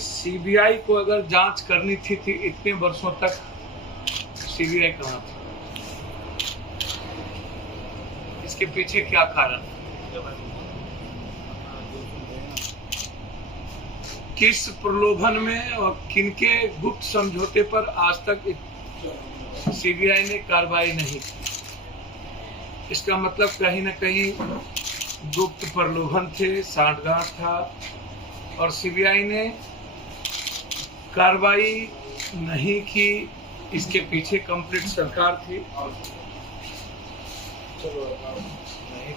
CBI को अगर जांच करनी थी इतने वर्षों तक सीबीआई कहाँ था? इसके पीछे क्या कारण? किस प्रलोभन में और किनके गुप्त समझौते पर आज तक सीबीआई ने कार्रवाई नहीं की? इसका मतलब कहीं न कहीं गुप्त प्रलोभन थे, सांठगांठ था और सीबीआई ने कार्रवाई नहीं की। इसके पीछे कंप्लीट सरकार थी।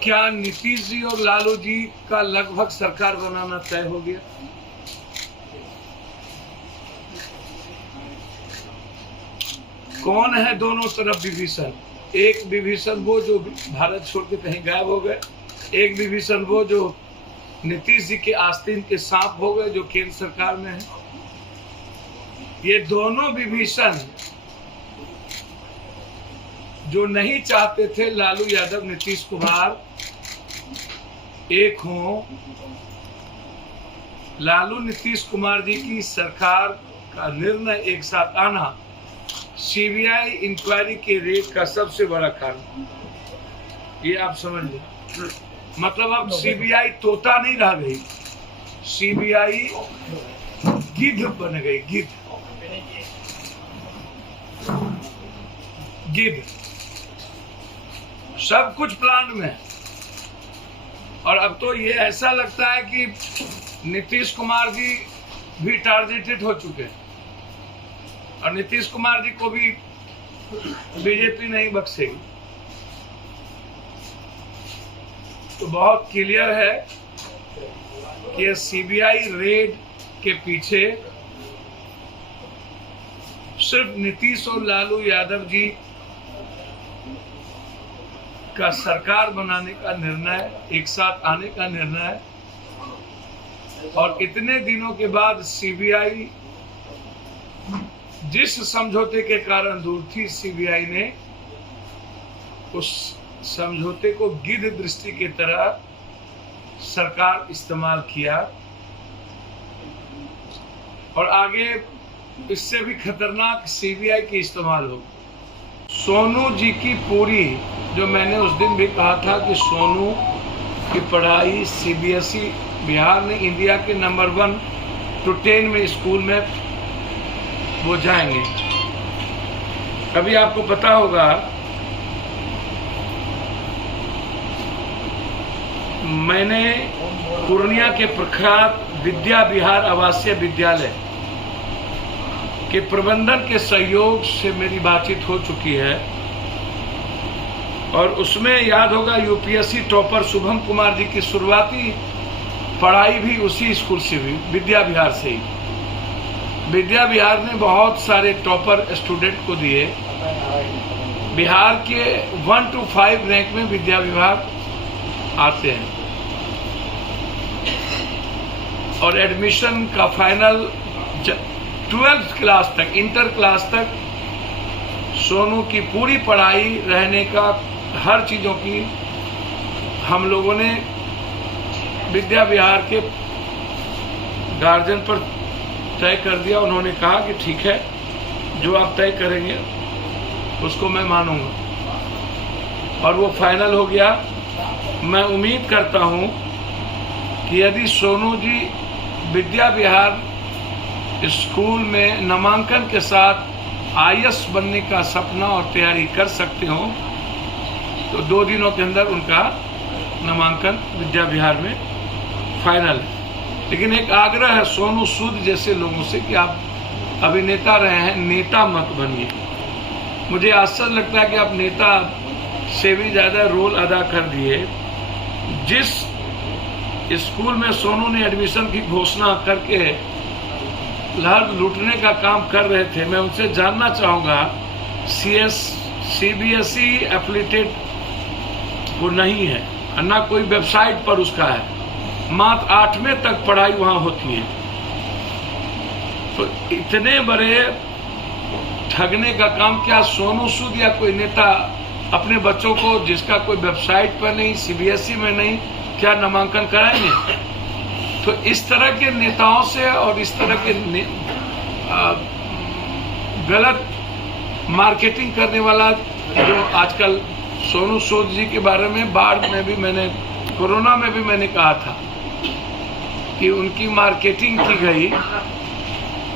क्या नीतीश जी और लालू जी का लगभग सरकार बनाना तय हो गया? कौन है दोनों तरफ विभीषण? एक विभीषण वो जो भारत छोड़ के कहीं गायब हो गए, एक विभीषण वो जो नीतीश जी के आस्तीन के सांप हो गए जो केंद्र सरकार में है। ये दोनों विभीषण जो नहीं चाहते थे लालू यादव नीतीश कुमार एक हों, लालू नीतीश कुमार जी की सरकार का निर्णय एक साथ आना सीबीआई इंक्वायरी के रेट का सबसे बड़ा कारण, ये आप समझ लें। मतलब अब सीबीआई तोता नहीं रह गई, सीबीआई गिद्ध बन गई, गिद्ध। सब कुछ प्लान में। और अब तो ये ऐसा लगता है कि नीतीश कुमार जी भी टारगेटेड हो चुके हैं और नीतीश कुमार जी को भी बीजेपी नहीं बख्शेगी। तो बहुत क्लियर है कि सीबीआई रेड के पीछे सिर्फ नीतीश और लालू यादव जी का सरकार बनाने का निर्णय, एक साथ आने का निर्णय, और इतने दिनों के बाद सीबीआई जिस समझौते के कारण दूर थी, सीबीआई ने उस समझौते को गिद्ध दृष्टि की तरह सरकार इस्तेमाल किया और आगे इससे भी खतरनाक सीबीआई की इस्तेमाल हो। सोनू जी की पूरी, जो मैंने उस दिन भी कहा था कि सोनू की पढ़ाई सीबीएसई बिहार ने इंडिया के नंबर 1 to 10 में स्कूल में वो जाएंगे। अभी आपको पता होगा मैंने पूर्णिया के प्रख्यात विद्या विहार आवासीय विद्यालय के प्रबंधन के सहयोग से मेरी बातचीत हो चुकी है और उसमें याद होगा यूपीएससी टॉपर शुभम कुमार जी की शुरुआती पढ़ाई भी उसी स्कूल से हुई, विद्या विहार से ही। विद्या विहार ने बहुत सारे टॉपर स्टूडेंट को दिए। बिहार के 1 to 5 रैंक में विद्या विहार आते हैं और एडमिशन का फाइनल 12th क्लास तक, इंटर क्लास तक सोनू की पूरी पढ़ाई, रहने का, हर चीजों की हम लोगों ने विद्या विहार के गार्जियन पर तय कर दिया। उन्होंने कहा कि ठीक है, जो आप तय करेंगे उसको मैं मानूंगा और वो फाइनल हो गया। मैं उम्मीद करता हूं कि यदि सोनू जी विद्या विहार स्कूल में नामांकन के साथ आईएएस बनने का सपना और तैयारी कर सकते हो तो 2 दिनों के अंदर उनका नामांकन विद्या विहार में फाइनल है। लेकिन एक आग्रह है सोनू सूद जैसे लोगों से कि आप अभिनेता रहे हैं, नेता मत बनिए। मुझे आश्चर्य लगता है कि आप नेता से भी ज्यादा रोल अदा कर दिए। जिस स्कूल में सोनू ने एडमिशन की घोषणा करके लहर लूटने का काम कर रहे थे, मैं उनसे जानना चाहूंगा, सीबीएसई एफिलिएटेड वो नहीं है, ना कोई वेबसाइट पर उसका है, मात्र 8वें तक पढ़ाई वहां होती है। तो इतने बड़े ठगने का काम क्या सोनू सूद या कोई नेता अपने बच्चों को, जिसका कोई वेबसाइट पर नहीं, सीबीएसई में नहीं, क्या नामांकन कराएंगे? तो इस तरह के नेताओं से और इस तरह के गलत मार्केटिंग करने वाला जो आजकल सोनू सूद जी के बारे में बाढ़ में भी मैंने, कोरोना में भी मैंने कहा था कि उनकी मार्केटिंग की गई,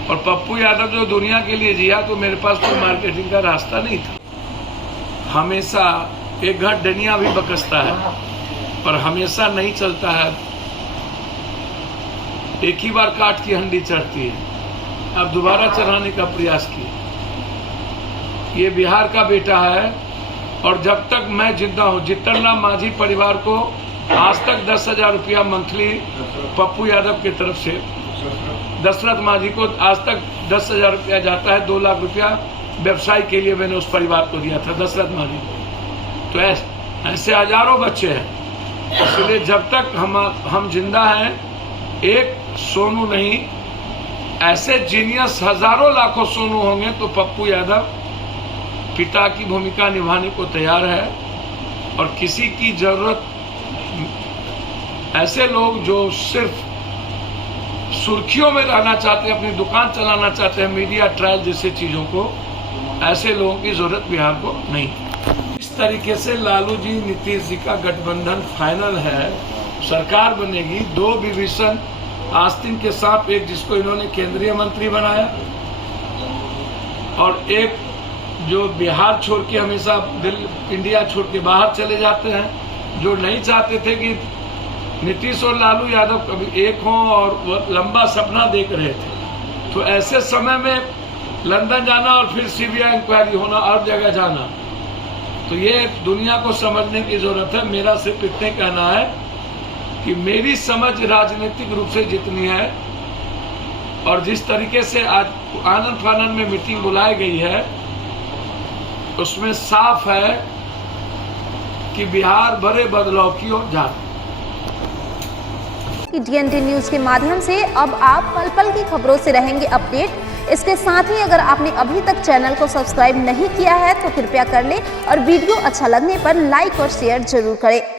और पप्पू यादव जो दुनिया के लिए जिया तो मेरे पास कोई मार्केटिंग का रास्ता नहीं था। हमेशा एक घाट डनिया भी बकसता है और हमेशा नहीं चलता है, एक ही बार काट की हंडी चढ़ती है। अब दोबारा चढ़ाने का प्रयास किया। ये बिहार का बेटा है और जब तक मैं जिंदा हूँ, जितना माझी परिवार को आज तक 10,000 रुपया मंथली पप्पू यादव की तरफ से, दशरथ माझी को आज तक 10,000 रुपया जाता है, 2 लाख रुपया व्यवसाय के लिए मैंने उस परिवार को दिया था, दशरथ माझी को। तो ऐसे हजारों बच्चे हैं। इसलिए जब तक हम जिंदा हैं, एक सोनू नहीं, ऐसे जीनियस हजारों लाखों सोनू होंगे तो पप्पू यादव पिता की भूमिका निभाने को तैयार है। और किसी की जरूरत, ऐसे लोग जो सिर्फ सुर्खियों में रहना चाहते हैं, अपनी दुकान चलाना चाहते हैं, मीडिया ट्रायल जैसे चीजों को, ऐसे लोगों की जरूरत बिहार को नहीं। इस तरीके से लालू जी नीतीश जी का गठबंधन फाइनल है, सरकार बनेगी। 2 विभीषण आस्तीन के साथ, एक जिसको इन्होंने केंद्रीय मंत्री बनाया और एक जो बिहार छोड़ के हमेशा इंडिया छोड़ के बाहर चले जाते हैं, जो नहीं चाहते थे कि नीतीश और लालू यादव कभी एक हों, और वो लंबा सपना देख रहे थे। तो ऐसे समय में लंदन जाना और फिर सीबीआई इंक्वायरी होना और जगह जाना, तो ये दुनिया को समझने की जरूरत है। मेरा सिर्फ इतने कहना है कि मेरी समझ राजनीतिक रूप से जितनी है, और जिस तरीके से आज आनंद फानंद में मीटिंग बुलाई गई है, उसमें साफ है कि बिहार बड़े बदलाव की ओर जा रहा है। DND न्यूज के माध्यम से अब आप पल पल की खबरों से रहेंगे अपडेट। इसके साथ ही अगर आपने अभी तक चैनल को सब्सक्राइब नहीं किया है तो कृपया कर लें और वीडियो अच्छा लगने पर लाइक और शेयर जरूर करें।